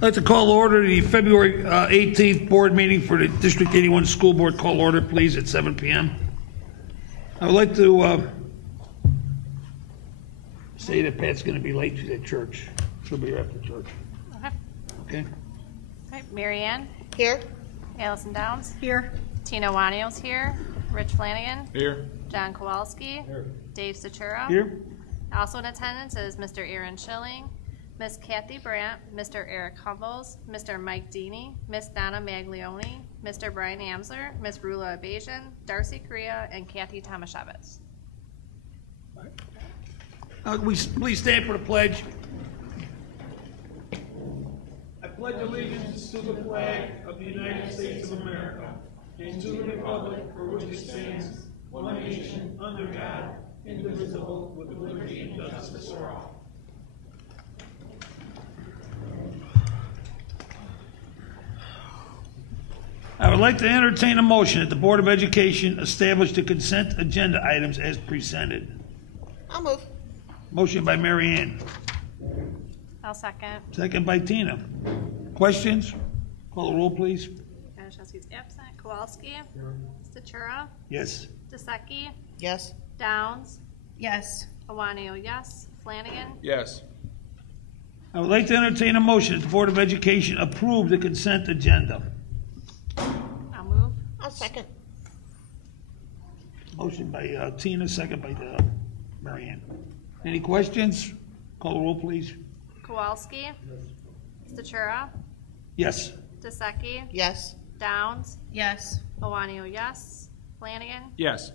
I'd like to call order the February 18th board meeting for the District 81 School Board. Call order, please, at 7 p.m. I would like to say that Pat's going to be late. She's at church. She'll be here after church. Okay. Okay? All right, Mary Ann? Here. Allison Downs? Here. Tina Wanios here. Rich Flanagan? Here. John Kowalski? Here. Dave Stachura? Here? Also in attendance is Mr. Aaron Schilling, Miss Kathy Brandt, Mr. Eric Humbles, Mr. Mike Deeney, Miss Donna Maglione, Mr. Brian Amsler, Miss Rula Abazian, Darcy Correa, and Kathy Tomaszewicz. We please stand for the pledge. I pledge allegiance to the flag of the United States of America and to the republic for which it stands, one nation, under God, indivisible, with liberty and justice for all. I would like to entertain a motion that the Board of Education establish the consent agenda items as presented. I'll move. Motion by Mary Ann. I'll second. Second by Tina. Questions? Call the roll, please. Ganashewski's absent. Kowalski? Stachura? Yes. Dusecki? Yes. Downs? Yes. Awanio, yes. Flanagan? Yes. I would like to entertain a motion that the Board of Education approve the consent agenda. I'll move. I'll second. Motion by Tina, second by Mary Ann. Any questions? Call the roll, please. Kowalski? Stachura? Yes. Dusecki? Yes. Downs? Yes. Awanio, yes. Flanagan? Yes.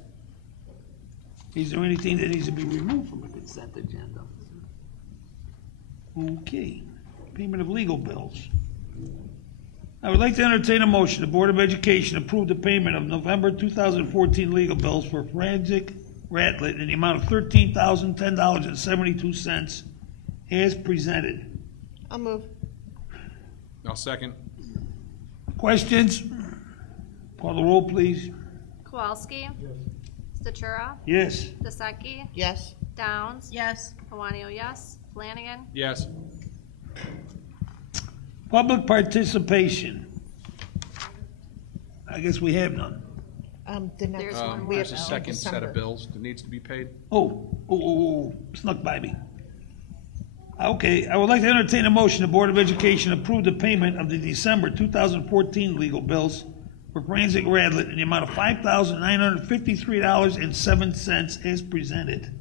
Is there anything that needs to be removed from the consent agenda? Okay. Payment of legal bills. I would like to entertain a motion. The Board of Education approve the payment of November 2014 legal bills for Forensic Ratlet in the amount of $13,010.72 as presented. I'll move. I'll second. Questions? Call the roll, please. Kowalski? Stachura? Yes. Dusecki? Yes. Downs? Yes. Awanio, yes. Flanagan? Yes. Public participation. I guess we have none. The next There's one. one There's a more. second set December. of bills that needs to be paid. Snuck by me. Okay, I would like to entertain a motion. The Board of Education approve the payment of the December 2014 legal bills for Forensic Radlet in the amount of $5,953.07 as presented.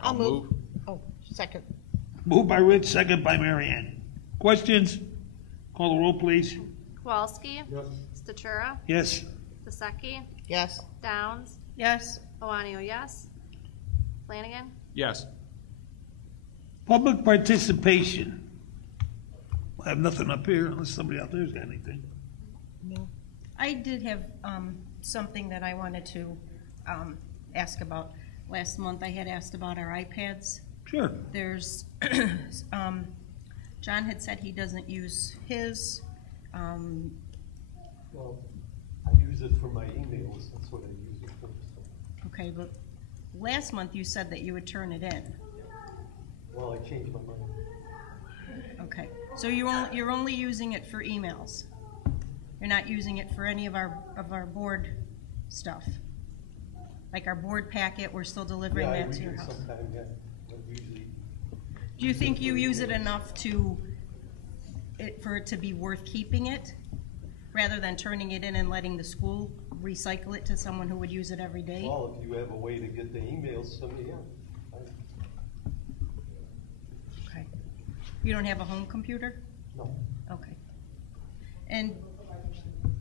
I'll move. Oh, second. Moved by Rich, second by Mary Ann. Questions? Call the roll, please. Kowalski? Yes. Stachura? Yes. Dusecki? Yes. Downs? Yes. Awanio, yes. Flanagan? Yes. Public participation. I have nothing up here unless somebody out there's got anything. No. I did have something that I wanted to ask about. Last month I had asked about our iPads. Sure. There's, John had said he doesn't use his. Well, I use it for my emails, that's what I use it for. So. Okay, but last month you said that you would turn it in. Well, I changed my mind. Okay, so you're only using it for emails. You're not using it for any of our board stuff. Like our board packet, we're still delivering Yeah, that to your I read it house. sometime, yeah. But usually, Do you think you use it enough for it to be worth keeping it, rather than turning it in and letting the school recycle it to someone who would use it every day? well, if you have a way to get the emails, somebody, yeah. Okay. You don't have a home computer? No. Okay. And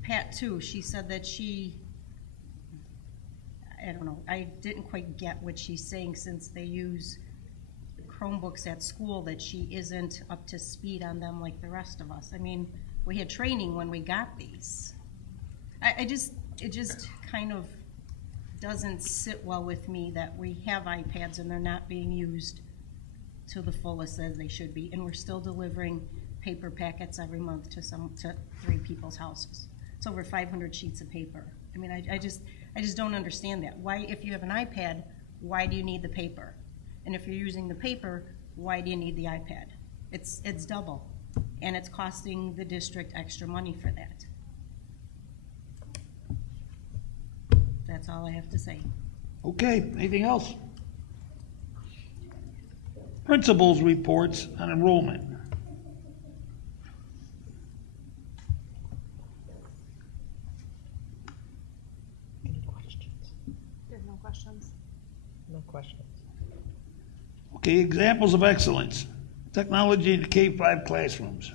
Pat too, she said that I don't know, I didn't quite get what she's saying, since they use Chromebooks at school, that she isn't up to speed on them like the rest of us. I mean, we had training when we got these. It just kind of doesn't sit well with me that we have iPads and they're not being used to the fullest as they should be, and we're still delivering paper packets every month to 3 people's houses. It's over 500 sheets of paper. I mean, I just don't understand that. Why, if you have an iPad, why do you need the paper? And if you're using the paper, why do you need the iPad? It's double. and it's costing the district extra money for that. That's all I have to say. Okay, anything else? Principals' reports on enrollment. Any questions? There's no questions. No questions. Okay, examples of excellence. Technology in the K-5 classrooms.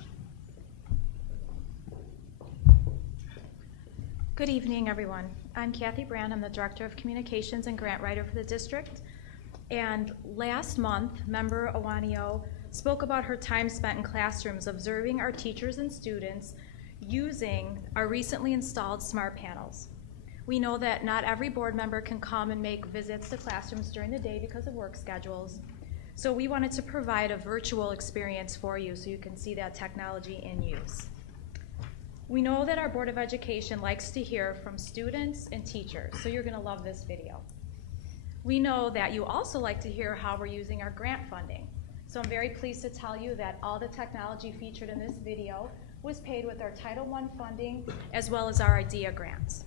Good evening, everyone. I'm Kathy Brand. I'm the Director of Communications and Grant Writer for the district. And last month, Member Awanio spoke about her time spent in classrooms observing our teachers and students using our recently installed smart panels. We know that not every board member can come and make visits to classrooms during the day because of work schedules. So we wanted to provide a virtual experience for you so you can see that technology in use. We know that our Board of Education likes to hear from students and teachers, so you're going to love this video. We know that you also like to hear how we're using our grant funding. So I'm very pleased to tell you that all the technology featured in this video was paid with our Title I funding as well as our IDEA grants.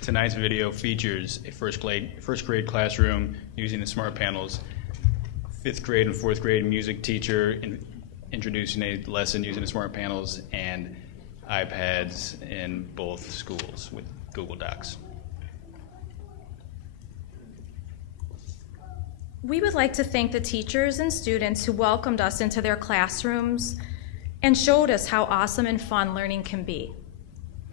Tonight's video features a first grade classroom using the smart panels, 5th grade and 4th grade music teacher introducing a lesson using the smart panels, and iPads in both schools with Google Docs. We would like to thank the teachers and students who welcomed us into their classrooms and showed us how awesome and fun learning can be.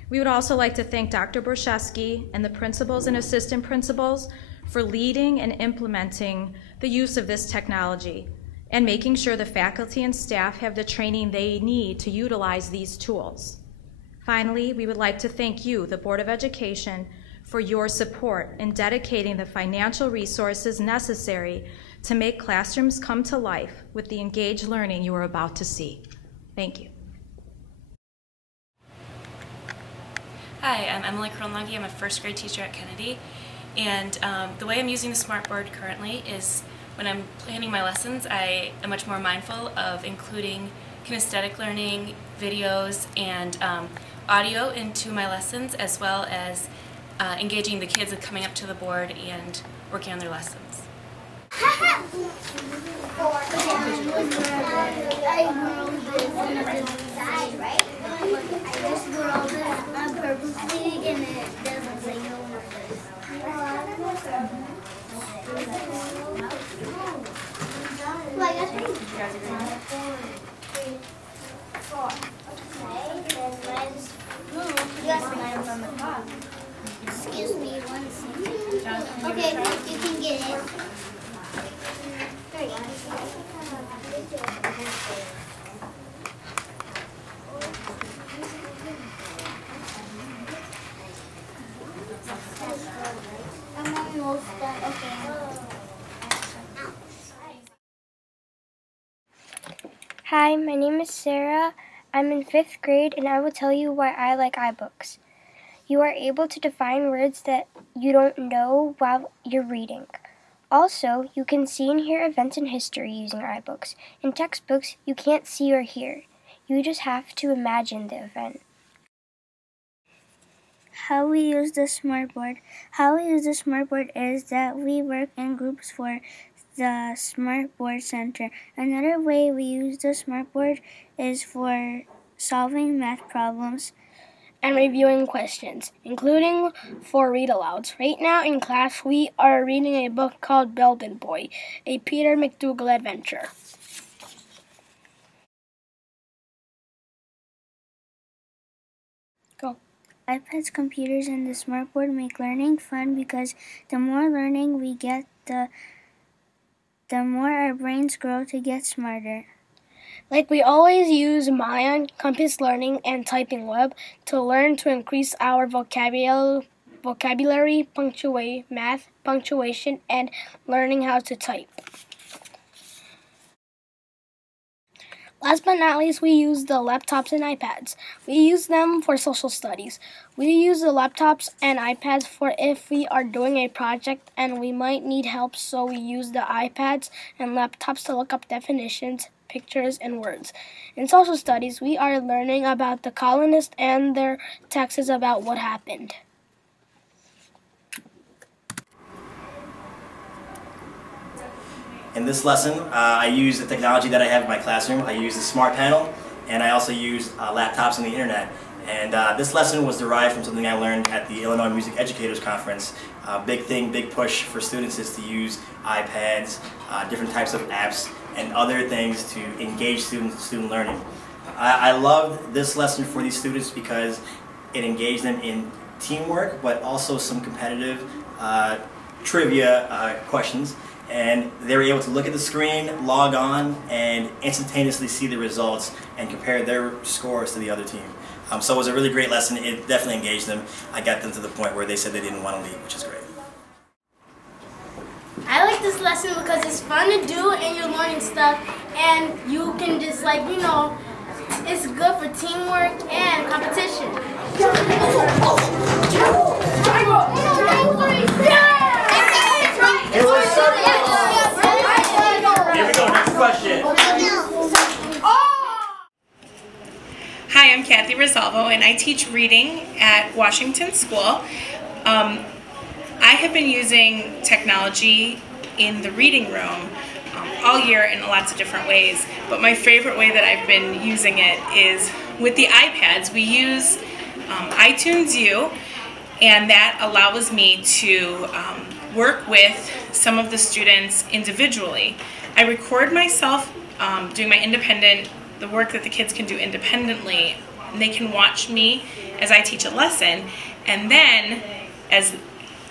We would also like to thank Dr. Borszewski and the principals and assistant principals for leading and implementing the use of this technology and making sure the faculty and staff have the training they need to utilize these tools. Finally, we would like to thank you, the Board of Education, for your support in dedicating the financial resources necessary to make classrooms come to life with the engaged learning you are about to see. Thank you. Hi, I'm Emily Kronlungi. I'm a first grade teacher at Kennedy. And the way I'm using the smartboard currently is when I'm planning my lessons, I am much more mindful of including kinesthetic learning, videos, and audio into my lessons, as well as engaging the kids with coming up to the board and working on their lessons. Excuse me one second. Okay, you can get it. There you I'm almost done. Okay. Hi, my name is Sarah. I'm in 5th grade, and I will tell you why I like iBooks. You are able to define words that you don't know while you're reading. Also, you can see and hear events in history using iBooks. In textbooks, you can't see or hear. You just have to imagine the event. How we use the smartboard. How we use the smartboard is that we work in groups for the Smartboard Center. Another way we use the smartboard is for solving math problems And reviewing questions, including for read-alouds. Right now in class, we are reading a book called Buildin' Boy, a Peter McDougal adventure. Go. iPads, computers, and the smartboard make learning fun because the more learning we get, the more our brains grow to get smarter. Like we always use Mayan, Compass Learning, and Typing Web to learn to increase our vocabulary, math, punctuation, and learning how to type. Last but not least, we use the laptops and iPads. We use them for social studies. We use the laptops and iPads for if we are doing a project and we might need help, so we use the iPads and laptops to look up definitions, pictures, and words. In social studies, we are learning about the colonists and their texts about what happened. In this lesson, I use the technology that I have in my classroom. I use the smart panel, and I also use laptops and the internet. And this lesson was derived from something I learned at the Illinois Music Educators Conference. Big thing, big push for students is to use iPads, different types of apps, and other things to engage student learning. I loved this lesson for these students because it engaged them in teamwork, but also some competitive trivia questions. And they were able to look at the screen, log on, and instantaneously see the results and compare their scores to the other team. So it was a really great lesson. It definitely engaged them. I got them to the point where they said they didn't want to leave, which is great. I like this lesson because it's fun to do and you're learning stuff, and you can just it's good for teamwork and competition. Here we go, next question. Hi, I'm Kathy Rosalvo, and I teach reading at Washington School. I have been using technology in the reading room all year in lots of different ways, but my favorite way that I've been using it is with the iPads. We use iTunes U, and that allows me to work with some of the students individually. I record myself doing the work that the kids can do independently, and they can watch me as I teach a lesson, and then as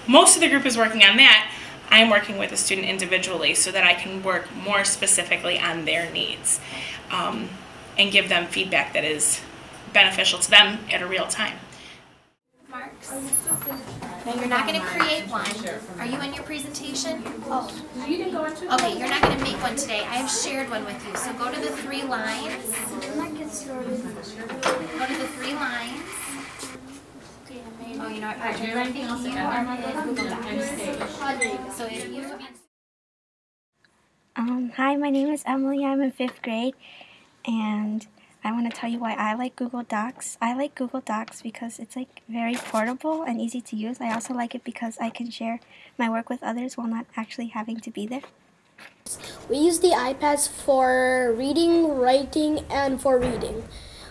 most of the group is working on that, I'm working with a student individually so that I can work more specifically on their needs and give them feedback that is beneficial to them at a real time. Marks. You're not going to create one. Are you in your presentation? Oh. Okay, you're not going to make one today. I have shared one with you. So go to the 3 lines. Go to the 3 lines. Oh, you know what? Are you anything else together? Google Docs. So if you... Hi, my name is Emily. I'm in 5th grade, and I want to tell you why I like Google Docs. I like Google Docs because it's very portable and easy to use. I also like it because I can share my work with others while not actually having to be there. We use the iPads for reading, writing, and for reading.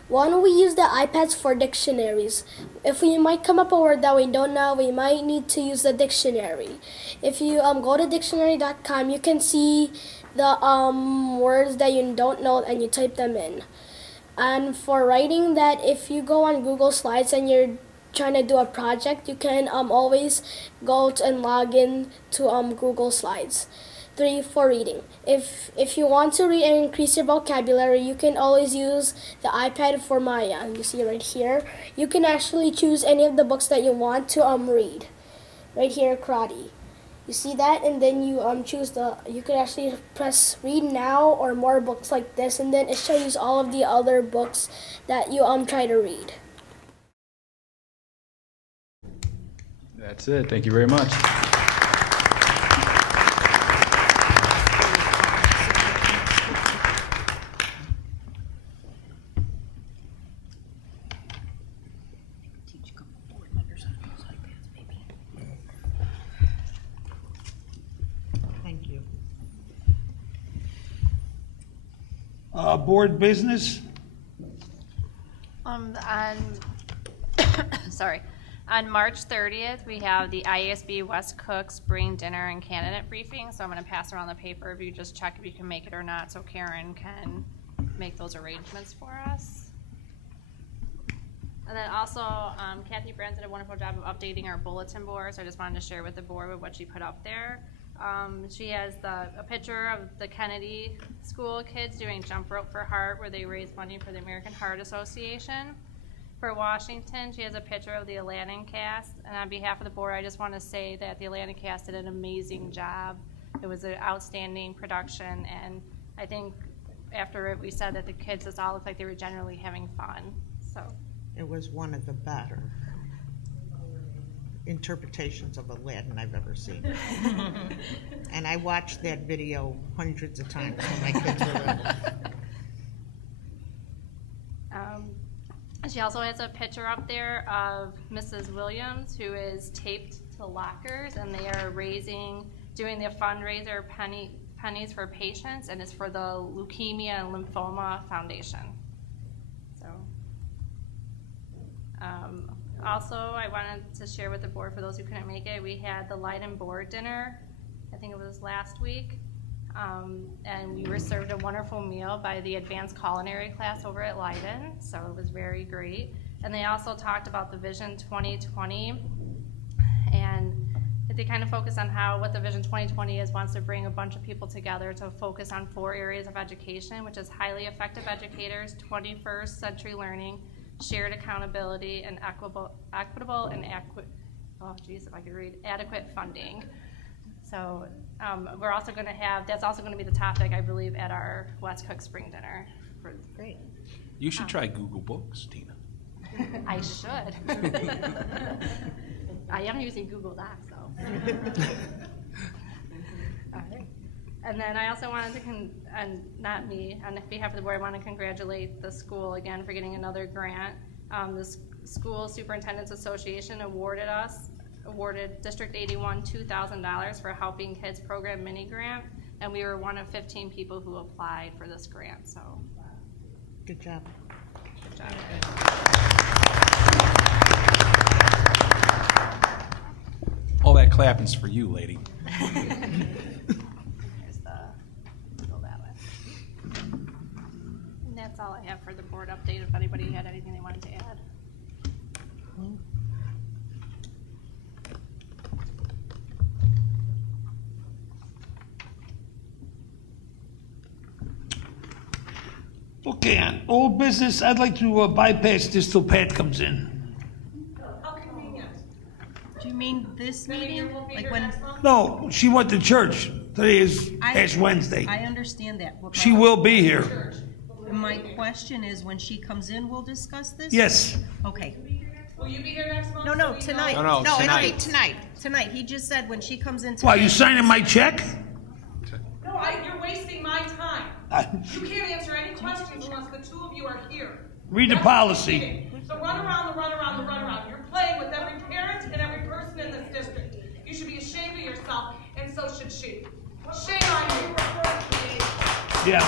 One, we use the iPads for dictionaries. If we might come up a word that we don't know, we might need to use the dictionary. If you go to dictionary.com, you can see the words that you don't know and you type them in. And for writing, that if you go on Google Slides and you're trying to do a project, you can always go and log in to Google Slides. 3, for reading. If you want to read and increase your vocabulary, you can always use the iPad for Maya. You see right here. You can actually choose any of the books that you want to read. Right here, karate. You see that, and then you you can actually press read now or more books like this, and then it shows you all of the other books that you try to read. That's it. Thank you very much. Thank you. Board business? On March 30th, we have the IASB West Cook Spring Dinner and Candidate Briefing, so I'm going to pass around the paper if you just check if you can make it or not, so Karen can make those arrangements for us. And then also, Kathy Brandt did a wonderful job of updating our bulletin board, so I just wanted to share with the board what she put up there. She has a picture of the Kennedy School kids doing Jump Rope for Heart, where they raise money for the American Heart Association. For Washington, she has a picture of the Atlantic cast, and on behalf of the board, I just want to say that the Atlantic cast did an amazing job. It was an outstanding production, and I think after it, we said that the kids just all looked like they were generally having fun. So It was one of the better interpretations of Aladdin I've ever seen. And I watched that video hundreds of times when my kids were little. She also has a picture up there of Mrs. Williams, who is taped to lockers, and they are doing the fundraiser pennies for patients, and it's for the Leukemia and Lymphoma Foundation. So, also, I wanted to share with the board, for those who couldn't make it, we had the Light and Board dinner. I think it was last week. And we were served a wonderful meal by the advanced culinary class over at Leiden, so it was very great. And they also talked about the Vision 2020, and they kind of focus on what the Vision 2020 is, wants to bring a bunch of people together to focus on 4 areas of education, which is highly effective educators, 21st century learning, shared accountability, and equitable and adequate funding. So we're also going to that's also going to be the topic, I believe, at our West Cook Spring Dinner. Great. You should try Google Books, Tina. I should. I am using Google Docs, though. All right. And then I also wanted to, and not me, on behalf of the board, I want to congratulate the school again for getting another grant. The School Superintendents Association awarded District 81 $2,000 for Helping Kids Program mini grant, and we were one of 15 people who applied for this grant. So, good job. Good job. All that clapping's for you, lady. Here's go that way. And that's all I have for the board update. If anybody had anything they wanted to add. Okay, on old business, I'd like to bypass this till Pat comes in. How convenient. Do you mean this meeting? Like when? No, she went to church. Today is Ash Wednesday. I understand that. But She will be here. My question is, when she comes in, we'll discuss this? Yes. Okay. Will you be here next month? No, tonight. No, it'll tonight. be tonight. Tonight. He just said when she comes in tonight. Why, you signing my check? No, you're wasting my time. You can't answer any questions unless the two of you are here. Read the That's policy. The runaround. You're playing with every parent and every person in this district. You should be ashamed of yourself, and so should she. Shame on you. Yeah.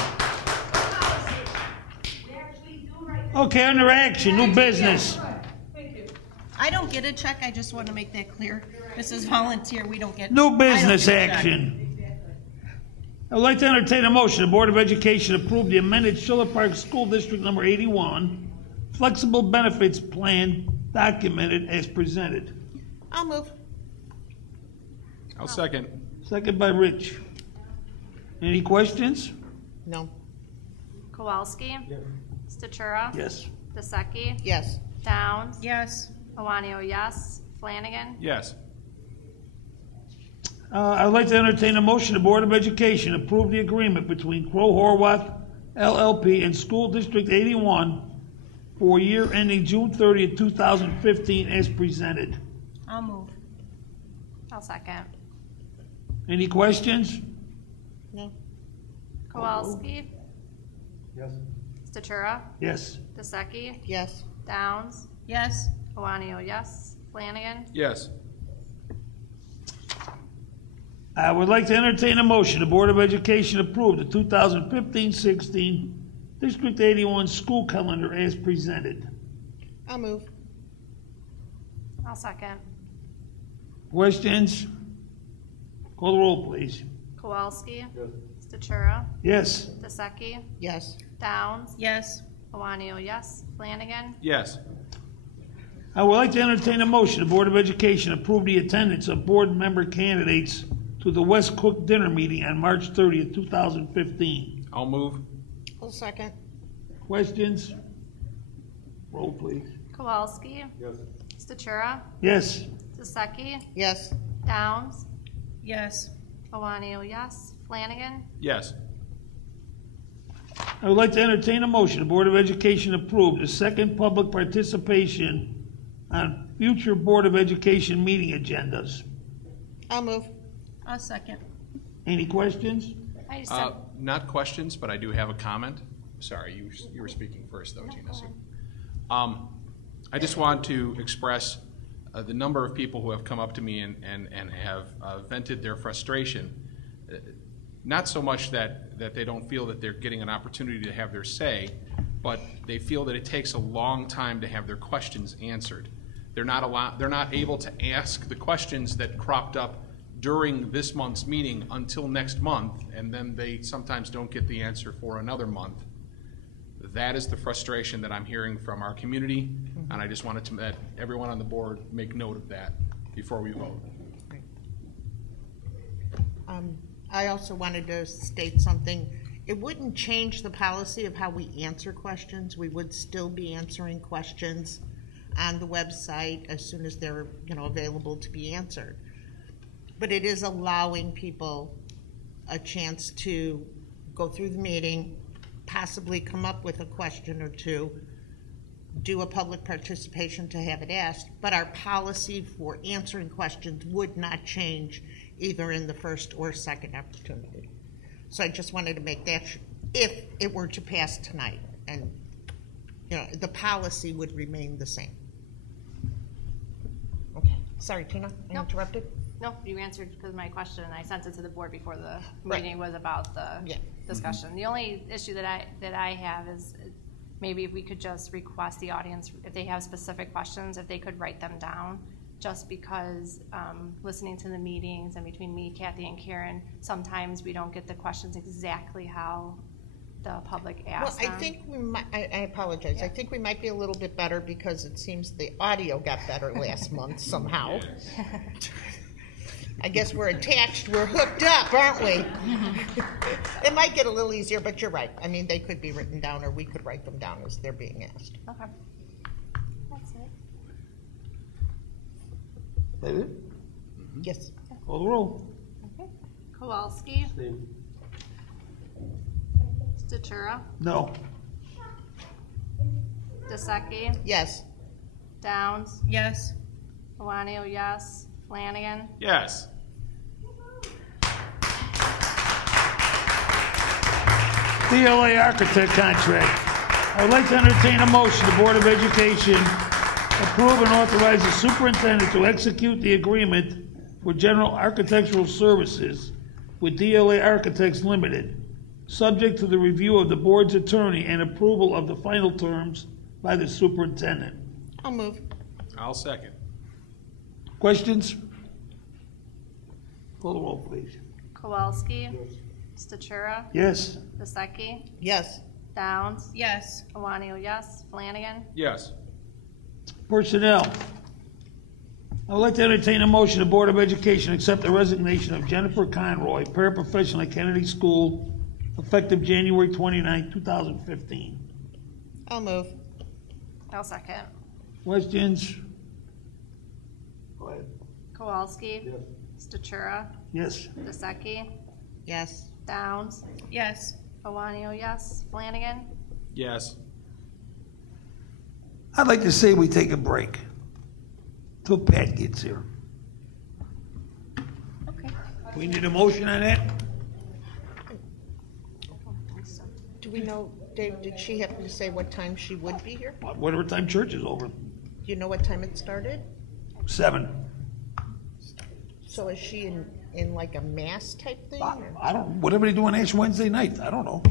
Okay, under action, new business. I don't get a check. I just want to make that clear. This is volunteer. We don't get. New business I don't get a check. action. I would like to entertain a motion. The Board of Education approve the amended Schiller Park School District Number 81 Flexible Benefits Plan documented as presented. I'll move. I'll second. Second by Rich. Any questions? No. Kowalski. Yes. Statura. Yes. Dosecki. Yes. Downs. Yes. Iwanio, yes. Flanagan. Yes. I would like to entertain a motion. The Board of Education approve the agreement between Crow Horwath LLP and School District 81 for year ending June 30th, 2015 as presented. I'll move. I'll second. Any questions? No. Kowalski. Yes. Statura. Yes. Dosecki. Yes. Downs. Yes. Iwanio, yes. Flanagan. Yes. I would like to entertain a motion. The Board of Education approve the 2015-16 District 81 school calendar as presented. I'll move. I'll second. Questions? Call the roll, please. Kowalski. Yes. Statura. Yes. Dosecki. Yes. Downs. Yes. Iwanio, yes. Flanagan. Yes. I would like to entertain a motion. The Board of Education approve the attendance of board member candidates to the West Cook dinner meeting on March 30th, 2015. I'll move. I'll second. Questions? Roll, please. Kowalski. Yes. Statura. Yes. Dosecki. Yes. Downs. Yes. Iwanio, yes. Flanagan. Yes. I would like to entertain a motion. The Board of Education approve the second public participation on future Board of Education meeting agendas. I'll move. I'll second. Any questions? I just have, Not questions, but I do have a comment. Sorry, you were speaking first, though, Tina. So, I just want to express the number of people who have come up to me and have vented their frustration. Not so much that they don't feel that they're getting an opportunity to have their say, but they feel that it takes a long time to have their questions answered. They're not able to ask the questions that cropped up during this month's meeting until next month, and then they sometimes don't get the answer for another month. That is the frustration that I'm hearing from our community, and I just wanted to let everyone on the board make note of that before we vote. I also wanted to state something. It wouldn't change the policy of how we answer questions. We would still be answering questions on the website as soon as they're available to be answered. But it is allowing people a chance to go through the meeting, possibly come up with a question or two, do a public participation to have it asked, but our policy for answering questions would not change either in the first or second opportunity. So I just wanted to make that, if it were to pass tonight, and the policy would remain the same. Okay, sorry, Tina, I interrupted? no, you answered because my question. I sent it to the board before the meeting was about the discussion. The only issue that I have is maybe if we could just request the audience, if they have specific questions, if they could write them down, just because listening to the meetings and between me, Kathy, and Karen, sometimes we don't get the questions exactly how the public asks them. I think we might, I apologize, I think we might be a little bit better because it seems the audio got better last month somehow. I guess we're attached, we're hooked up, aren't we? It might get a little easier, but you're right. I mean, they could be written down or we could write them down as they're being asked. Okay. That's it. That it? Yes. Call the roll. Okay. Kowalski. Statura. No. Dasecki. Yes. Downs. Yes. Iwanio, yes. Flanagan. Yes. DLA Architect Contract. I would like to entertain a motion. The Board of Education approve and authorize the superintendent to execute the agreement for general architectural services with DLA Architects Limited, subject to the review of the board's attorney and approval of the final terms by the superintendent. I'll move. I'll second. Questions? Call the roll, please. Kowalski. Statura. Yes. Dasecki. Yes. Downs. Yes. Iwanio, yes. Flanagan. Yes. Personnel. I would like to entertain a motion. The Board of Education accept the resignation of Jennifer Conroy, paraprofessional at Kennedy School, effective January 29, 2015. I'll move. I'll second. Questions? Go ahead. Kowalski. Yes. Statura. Yes. Dasecki. Yes. Downs. Yes. Iwanio, yes. Flanagan. Yes. I'd like to say we take a break till Pat gets here. Okay. We need a motion on that? Do we know, Dave, did she happen to say what time she would be here? Whatever time church is over. Do you know what time it started? 7. So is she in like a mass type thing? or- I don't, whatever they do on Ash Wednesday night, I don't know.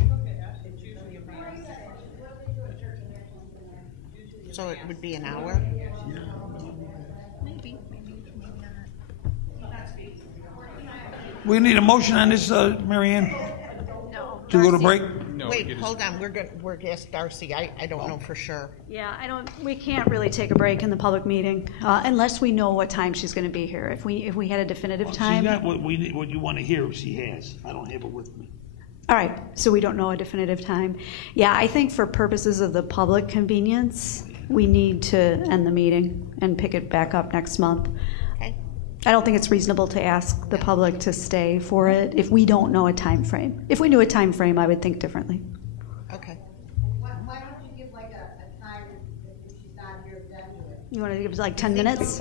So it would be an hour? Maybe not. We need a motion on this, Mary Ann? No. To go to break? No. Wait, hold on, we're going to ask Darcy, I don't know for sure. Yeah, we can't really take a break in the public meeting unless we know what time she's going to be here. If we had a definitive She time. got what you want to hear, she has. I don't have it with me. All right, so we don't know a definitive time. Yeah, I think for purposes of the public convenience, we need to end the meeting and pick it back up next month. Okay. I don't think it's reasonable to ask the public to stay for it if we don't know a time frame. If we knew a time frame, I would think differently. Okay. give like a time if she's not here to do it. You want to give us like 10 minutes?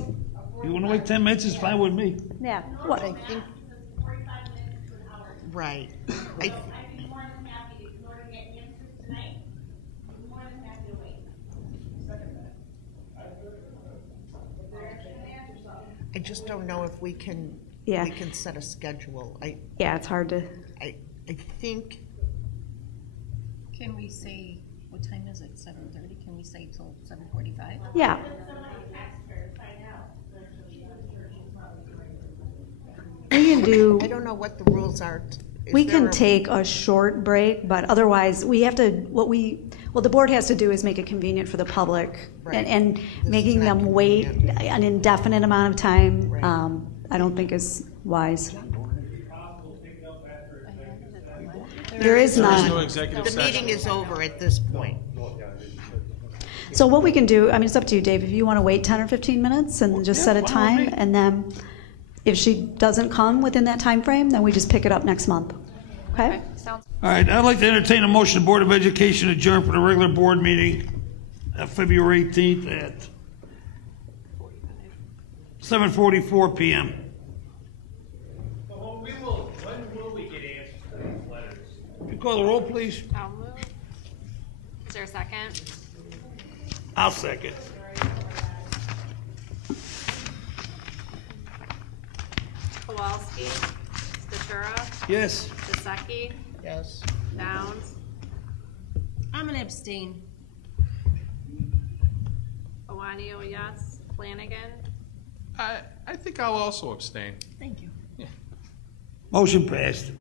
You want to wait 10 minutes? It's fine with me. Yeah. What? I think. Right. I'd be more than happy to, in order to get answers tonight, I'd be more than happy to wait. I just don't know if we can. Yeah. We can set a schedule. Yeah, it's hard to. I think. Can we say, what time is it, 7:30? Can we say till 7:45? Yeah. We can do. I don't know what the rules are. We can take a short break, but otherwise, we have to, what the board has to do is make it convenient for the public. Right. And making them wait an indefinite amount of time, I don't think is wise. There is none. no executive The session. meeting is over at this point. So what we can do, I mean, it's up to you, Dave, if you want to wait 10 or 15 minutes and just set a time, and then if she doesn't come within that time frame, then we just pick it up next month. Okay? Sounds. All right, I'd like to entertain a motion, the Board of Education adjourn for the regular board meeting February 18th at 7:44 p.m. When will we get answers to these letters? You call the roll, please. I'll move. Is there a second? I'll second. Kowalski, Statura, Yes. Dusecki, Yes. Downs, I'm going to abstain. Awanio, yes, Flanagan, I think I'll also abstain. Thank you. Motion passed.